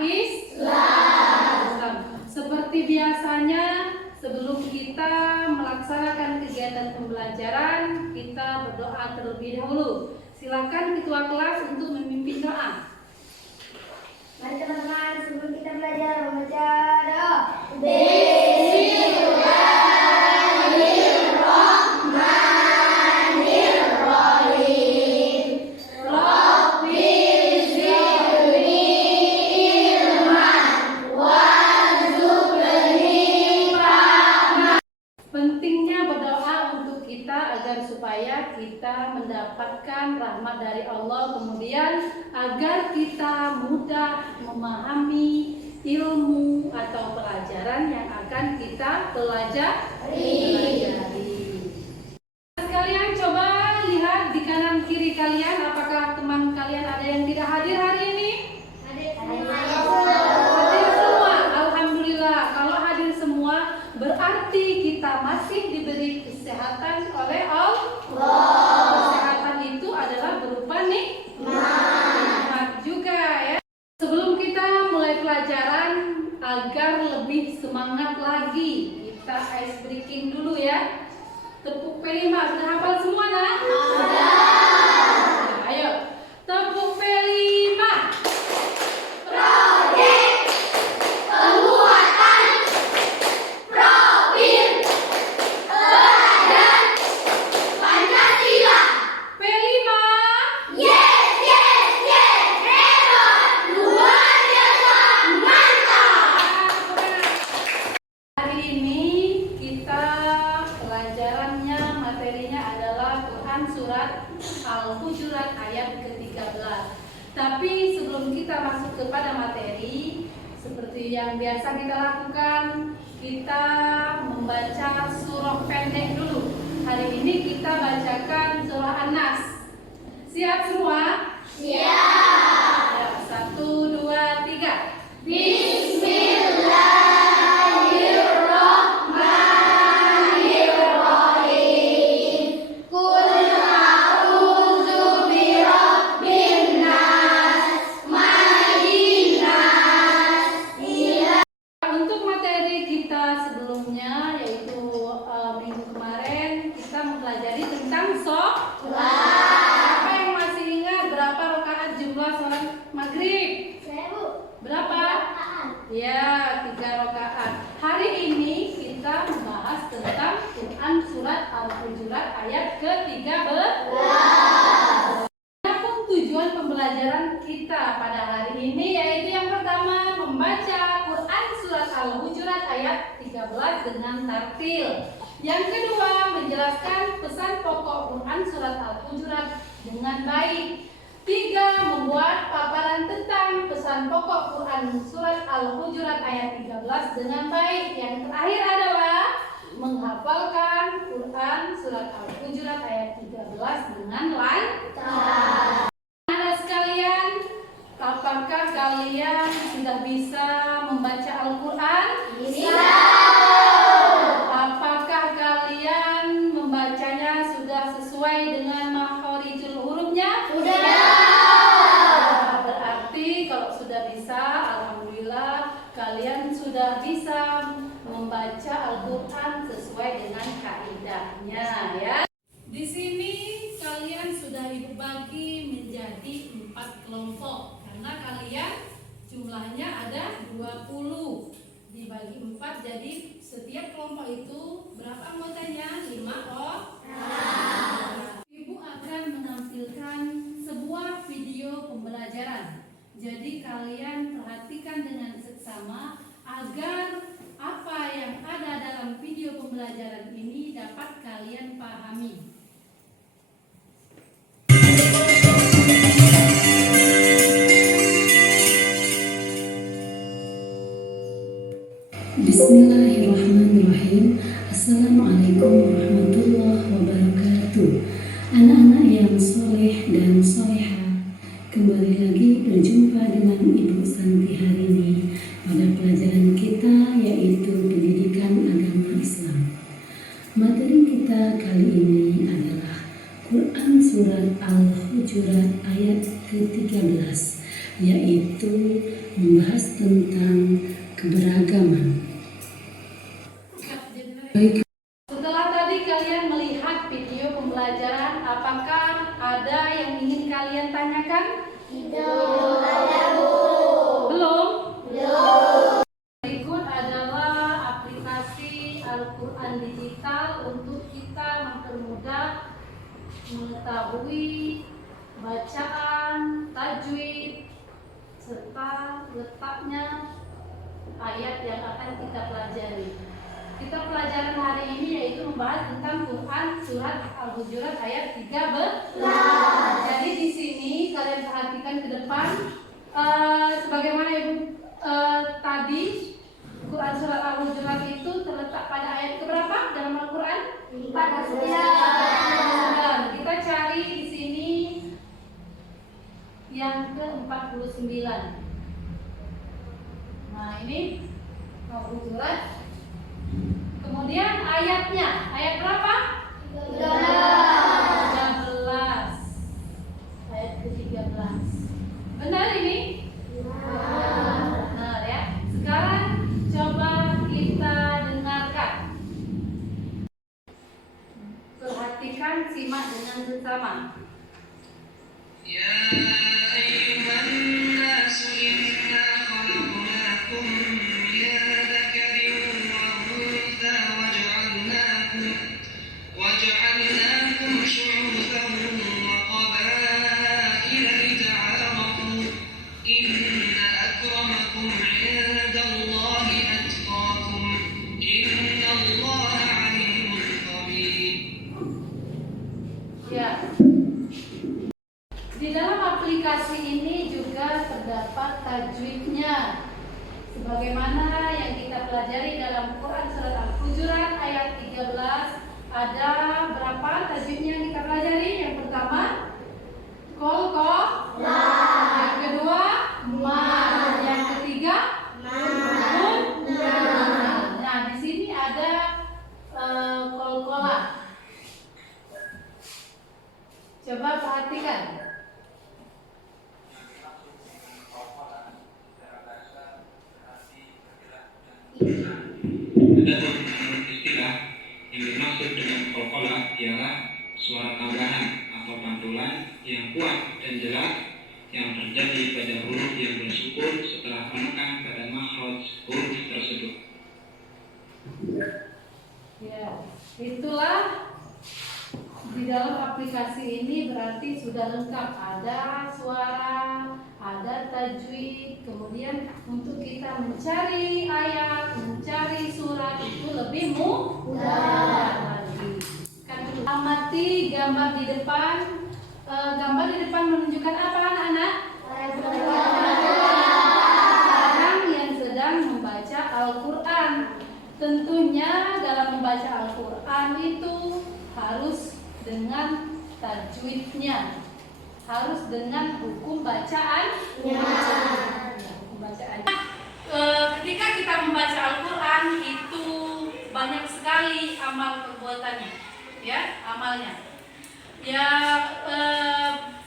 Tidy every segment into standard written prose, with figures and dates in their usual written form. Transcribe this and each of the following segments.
Islam. Seperti biasanya, sebelum kita melaksanakan kegiatan pembelajaran, kita berdoa terlebih dahulu. Silakan ketua kelas untuk memimpin doa. Mari teman-teman, sebelum kita belajar membaca doa. Pentingnya berdoa untuk kita agar supaya kita mendapatkan rahmat dari Allah, kemudian agar kita mudah memahami ilmu atau pelajaran yang akan kita pelajari. Kalian coba lihat di kanan kiri kalian, apakah teman kalian ada yang tidak hadir hari ini? Hadir semua, alhamdulillah. Kalau hadir semua berarti kita masih diberi kesehatan oleh Allah. Kesehatan itu adalah berupa nikmat juga ya. Sebelum kita mulai pelajaran, agar lebih semangat lagi, kita ice breaking dulu ya. Tepuk P5, sudah hafal semua nak? Sudah. Ayo, tepuk P5. Proyek penguatan profil pelajar Pancasila. P5. Yes, hebat, luar biasa, mantap. Hari ini kita pelajarannya, materinya adalah Quran Surat Al-Hujurat ayat ke-13. Tapi sebelum kita masuk kepada materi, seperti yang biasa kita lakukan, kita membaca surah pendek dulu. Hari ini kita bacakan surah An-Nas. Siap semua? Siap. Ya, 1, 2, 3. Bismillahirrahmanirrahim. Qul a'udzu birabbin nas, malikin nas, Untuk materi kita sebelumnya, yaitu minggu kemarin, kita mempelajari tentang sholat. Siapa yang masih ingat berapa rakaat jumlah sholat maghrib? Berapa? Ya, 3 rakaat. Hari ini kita membahas tentang Quran Surat Al-Hujurat ayat ke-13. Adapun tujuan pembelajaran kita pada hari ini yaitu yang pertama, membaca Quran Surat Al-Hujurat ayat 13 dengan tartil. Yang kedua, menjelaskan pesan pokok Quran Surat Al-Hujurat dengan baik. 3. Membuat paparan tentang pesan pokok Quran Surat Al-Hujurat ayat 13 dengan baik. Yang terakhir adalah menghafalkan Quran Surat Al-Hujurat ayat 13 dengan lancar. Anak sekalian, apakah kalian sudah bisa membaca Al-Quran? Bisa. Apakah kalian membacanya sudah sesuai dengan makhorijul hurufnya? Sudah. Berarti kalau sudah bisa, alhamdulillah kalian sudah bisa membaca Al-Quran sesuai dengan kaidahnya ya. Di sini kalian sudah ibu bagi menjadi 4 kelompok karena kalian jumlahnya ada 20. Dibagi 4, jadi setiap kelompok itu berapa anggotanya? 5 orang. Ibu akan menampilkan sebuah video pembelajaran. Jadi kalian perhatikan dengan seksama agar apa yang ada dalam video pembelajaran ini dapat kalian pahami. Bismillahirrahmanirrahim. Assalamualaikum warahmatullahi wabarakatuh. Anak-anak yang soleh dan soleha, kembali lagi berjumpa dengan Ibu Santi hari ini pada pelajaran kita yaitu pendidikan agama Islam. Materi kita kali ini adalah Quran Surat Al-Hujurat ayat ke-13 yaitu membahas tentang keberagaman. Baik. Setelah tadi kalian melihat video pembelajaran, apakah ada yang ingin kalian tanyakan? Belum? Berikut adalah aplikasi Al-Quran digital untuk kita mempermudah mengetahui bacaan, tajwid, serta letaknya ayat yang akan kita pelajari. Kita pelajaran hari ini yaitu membahas tentang Quran surat Al-Hujurat ayat 13. Jadi di sini kalian perhatikan ke depan, sebagaimana Ibu tadi Quran surat Al-Hujurat itu terletak pada ayat keberapa dalam Al-Quran? 49. Kita cari di sini yang ke-49. Nah, ini Al-Hujurat. Kemudian ayatnya, ayat berapa? 13. Ayat ke-13. Benar ini? Benar ya. Sekarang coba kita dengarkan. Perhatikan, simak dengan seksama. Ya ayyuhan nasu inna khalaqnakum min dzakarin wa untha waja'alnakum syu'uban wa qabaila lita'arafu inna akramakum 'indallahi atqakum innallaha 'alimun khabir. Ya. Di dalam aplikasi ini juga terdapat tajwidnya. Sebagaimana yang kita pelajari dalam Quran surat Al-Hujurat ayat 13, ada berapa tajwidnya yang kita pelajari? Yang pertama, kol, la. Yang kedua, ma. Yang ketiga, nun, na. Nah, di sini ada kol-kola. Coba perhatikan. Adapun menurut istilah yang dimaksud dengan qalqalah ialah suara tambahan atau pantulan yang kuat dan jelas yang terjadi pada huruf yang bersukun setelah menekan pada makhraj huruf tersebut. Ya, itulah di dalam aplikasi ini berarti sudah lengkap, ada suara, ada tajwid, kemudian untuk kita mencari ayat, mencari surat itu lebih mudah lagi. Amati gambar di depan. Gambar di depan menunjukkan apa, anak-anak? Orang yang sedang membaca Al-Quran. Tentunya dalam membaca Al-Quran itu harus dengan tajwidnya, harus dengan hukum bacaannya. Ketika kita membaca Al-Quran itu banyak sekali amal perbuatannya, ya, amalnya. Ya,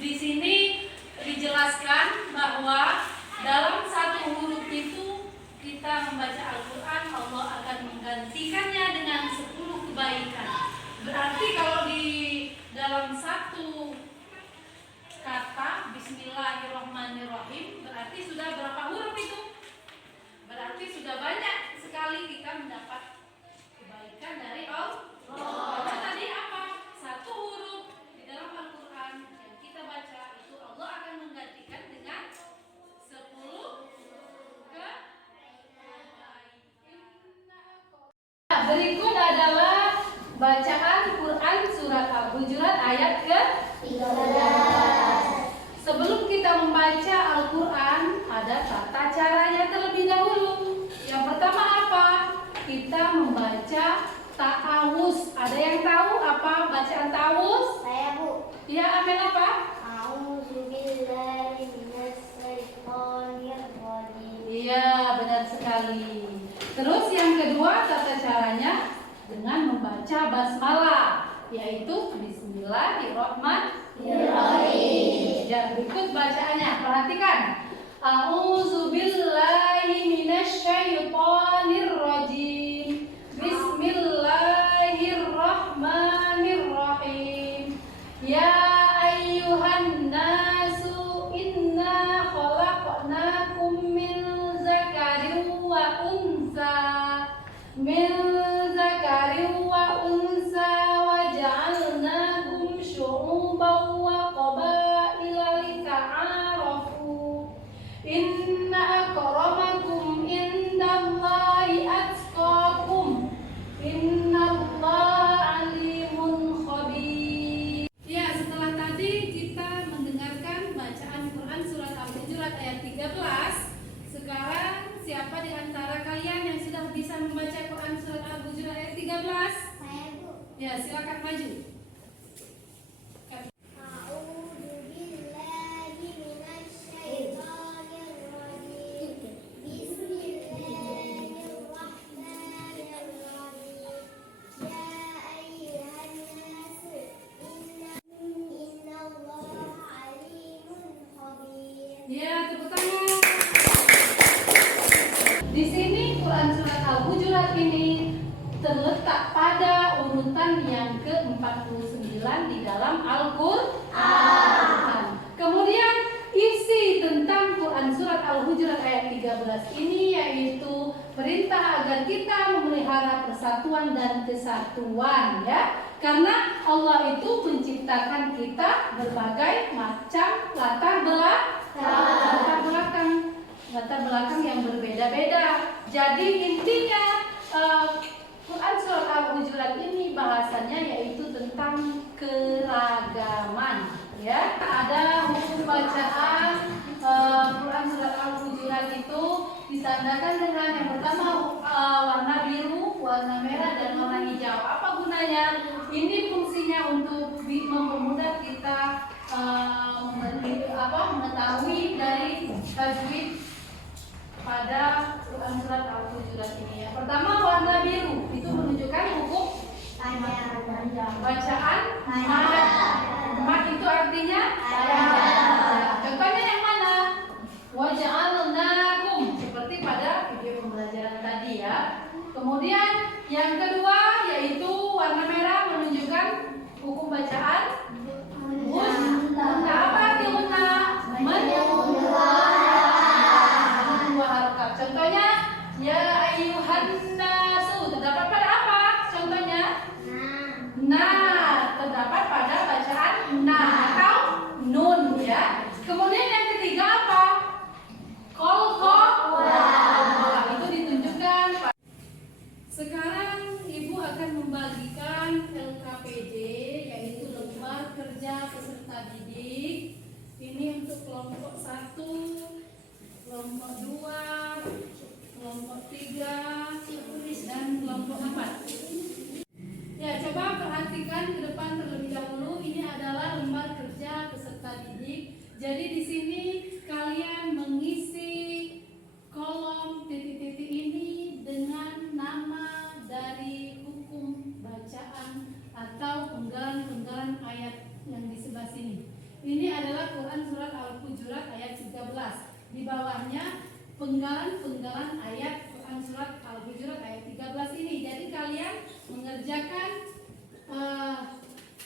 di sini dijelaskan bahwa dalam satu huruf itu kita membaca Al-Quran, Allah akan menggantikannya dengan 10 kebaikan. Berarti kalau di dalam satu kata Bismillahirrahmanirrahim, berarti sudah berapa huruf itu? Berarti sudah banyak sekali kita mendapat kebaikan dari Allah. Karena tadi apa? Satu huruf di dalam Al-Quran yang kita baca itu Allah akan menggantikan dengan 10 kebaikan. Berikut adalah bacaan Quran surat Al-Hujurat ayat ke-13. Sebelum kita membaca Al-Quran, ada tata caranya terlebih dahulu. Yang pertama apa? Kita membaca ta'awuz. Ada yang tahu apa bacaan ta'awuz? Saya, Bu. Ya, Amel apa? A'udzubillahi minasyaitonirrajim. Iya, benar sekali. Terus yang kedua tata caranya dengan membaca basmalah, yaitu Bismillahirrahmanirrahim. Ya, berikut bacaannya. Perhatikan. A'udzu billahi minasyaitonir rajim. Bismillahirrahmanirrahim. Ya ayyuhan nasu inna khalaqnakum min zakarin wa unsa wa ja'alnakum syu'uban wa qabaila lita'arafu. Inna akramakum indallahi atqakum. Innallaha alimun khabir. Ya, setelah tadi kita mendengarkan bacaan Quran surat Al-Hujurat ayat 13. Sekarang siapa di antara kalian yang sudah bisa membaca Quran surat Al-Hujurat ayat 13? Saya, Bu. Ya, silakan maju. A'udzu billahi minasyaitonir rajim. Bismillahirrahmanirrahim. Ya ayyuhan nasu innallaha alimun khabir. Ya, tepuk tangan. Di sini Quran surat Al-Hujurat ini terletak pada urutan yang ke-49 di dalam Al-Qur'an. Kemudian isi tentang Quran surat Al-Hujurat ayat 13 ini yaitu perintah agar kita memelihara persatuan dan kesatuan, ya. Karena Allah itu menciptakan kita berbagai macam latar belakang yang berbeda-beda. Jadi intinya Quran surat Al-Hujurat ini bahasanya yaitu tentang keragaman, ya. Ada hukum bacaan Quran surat Al-Hujurat itu ditandakan dengan yang pertama warna biru, warna merah, dan warna hijau. Apa gunanya? Ini fungsinya untuk mempermudah kita mengetahui dari tajwid pada Quran surat Al-Hujurat ini. Yang pertama warna biru itu menunjukkan hukum bacaan mat itu artinya contohnya yang mana? Waja'alnakum, seperti pada video pembelajaran tadi, ya. Kemudian yang kedua yaitu warna merah menunjukkan hukum bacaan Unta. Apa arti unta? Contohnya, ya ayyuhan nasu terdapat pada apa? Contohnya, nah terdapat pada bacaan nah atau nun, ya. Kemudian yang ketiga apa? Qalqalah. Itu ditunjukkan. Sekarang Ibu akan membagikan LKPD, yaitu lembar kerja peserta didik. Ini untuk kelompok 1, kelompok 2, kelompok 3, dan kelompok 4. Ya, coba perhatikan ke depan terlebih dahulu. Ini adalah lembar kerja peserta didik. Jadi di sini kalian mengisi kolom titik-titik ini dengan nama dari hukum bacaan atau penggalan-penggalan ayat yang di sebelah sini. Ini adalah Quran surat Al-Hujurat ayat 13. Di bawahnya penggalan-penggalan ayat Quran surat Al-Hujurat ayat 13 ini. Jadi kalian mengerjakan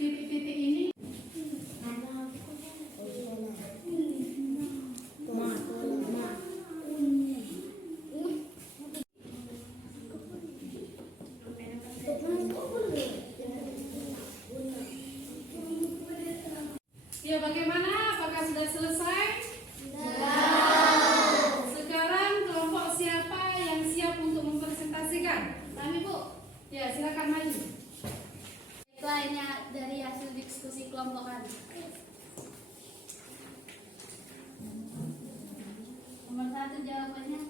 titik-titik ini. Ya, bagaimana? Apakah sudah selesai? Sekarang kelompok siapa yang siap untuk mempresentasikan? Kami, Bu. Ya, silakan maju. Itu hanya dari hasil diskusi kelompokan. Nomor 1 jawabannya.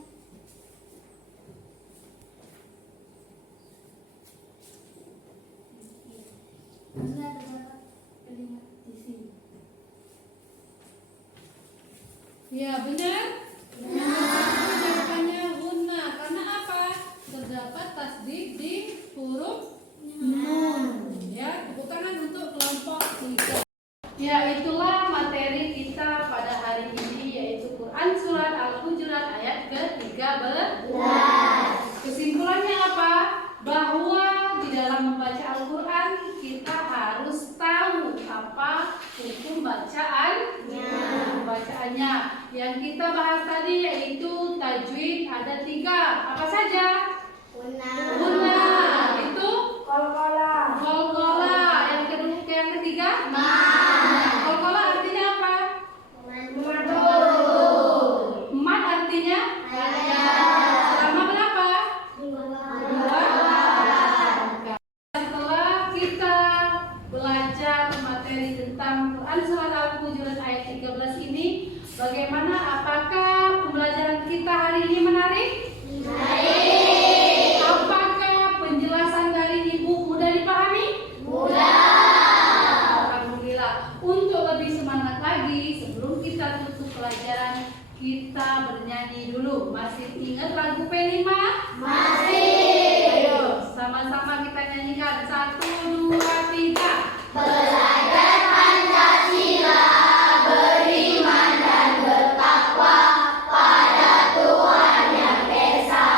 Sudah ada berapa kalimat di sini? Ya, benar? Jawabannya hunna. Karena apa? Terdapat tasdid di huruf nun. Ya, tepuk tangan untuk kelompok 3. Ya, itulah materi kita pada hari ini, yaitu Quran surat yang kita bahas tadi yaitu tajwid ada 3. Apa saja? Guna. Itu qalqala. Yang ketiga? Qalqala artinya apa? Mat artinya? Selama berapa? 2. Setelah kita belajar materi tentang Quran Surat Al-Hujurat ayat 13 ini, bagaimana? Apakah pembelajaran kita hari ini menarik? Apakah penjelasan dari Ibu mudah dipahami? Alhamdulillah. Untuk lebih semangat lagi, sebelum kita tutup pelajaran, kita bernyanyi dulu. Masih ingat lagu P5? Ayo, sama-sama kita nyanyikan. 1, 2, 3. Belajar Pancasila, beriman dan bertakwa pada Tuhan Yang Esa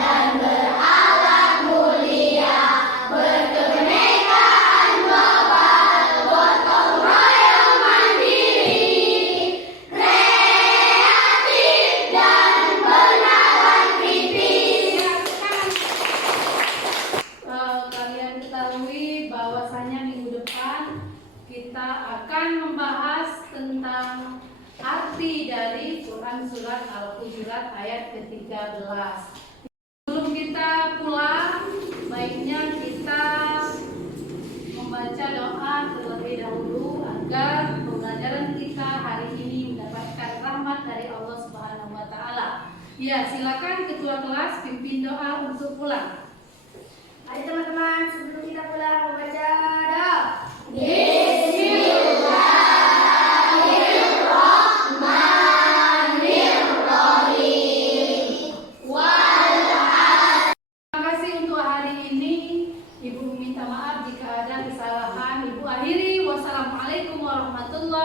dan berakhlak mulia, berkebinekaan global, gotong royong mandiri, kreatif dan menawan kritis. Kalian ketahui bahwasanya minggu depan kita akan membahas tentang arti dari Quran Surat Al-Hujurat ayat ke-13. Sebelum kita pulang, baiknya kita membaca doa terlebih dahulu agar pembelajaran kita hari ini mendapatkan rahmat dari Allah Subhanahu wa taala. Ya, silakan ketua kelas pimpin doa untuk pulang. Mari teman-teman, sebelum kita pulang membaca doa. Terima kasih untuk hari ini. Ibu minta maaf jika ada kesalahan. Ibu akhiri. Wassalamualaikum warahmatullahi